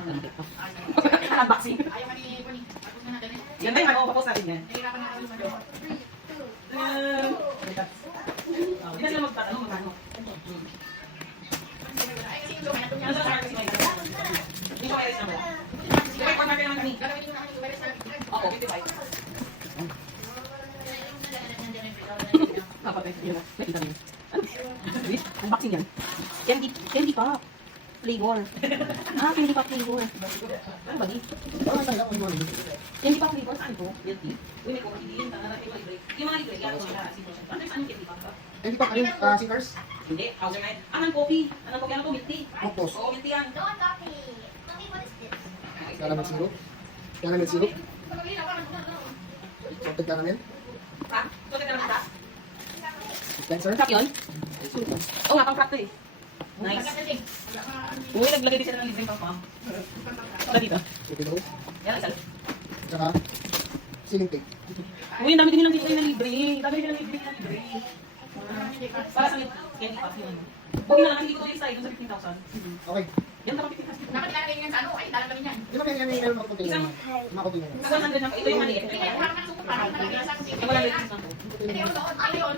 Unboxing. Ganda yung mag-o-post natin yan. Hindi na sila magtatanong magkano. Ano sa kasi may ganda? Hindi ko i-raise na ba? Di ba, i-format naman kami. Oo, 55. Kapatid, yun na. Nakita mo yun. Unboxing yan. Candy pop. Flavor. Candy pop flavor. Ano ba di? Candy pop flavor, saan ito? Guilty. Uy, may kumakiligin. Yung mga libre, yan ko sila. Ano yung candy pop ba? Candy pop, ano yung Snickers? Hindi, Hauser Night. Anong coffee? Anong coffee? Ano to? Milk tea? Mocos. Oo, milk tea yan. Don't coffee. Mommy, what is this? Caramel syrup. Caramel syrup. Salted caramel. Ha? Ito ka naman sa? Dispenser. Crap yun? Oo nga, pang crap to eh. Nice. Uy, naglagay din sila ng libreng pang-pang. Wala dito. Chicken roll. Yan, isa. Tsaka ceiling cake. Uy, ang dami din nilang bibigay na libre. Dami din nilang bibigay na libre. Para sa candy pop yun. Huwag na lang, hindi ko i-side dun sa 15,000. Okay. Yan dapat 15,000. Dapat ilalagay niyan sa ano, ay ilalagay niyan. Di ba may meron mga kunti lang? Mga kunti lang. Sa 100 na, ito yung maliit. Hindi kaya parang nasuko parang nalagay sa Yung 100 lang to. Hindi ako doon. Ay, yun.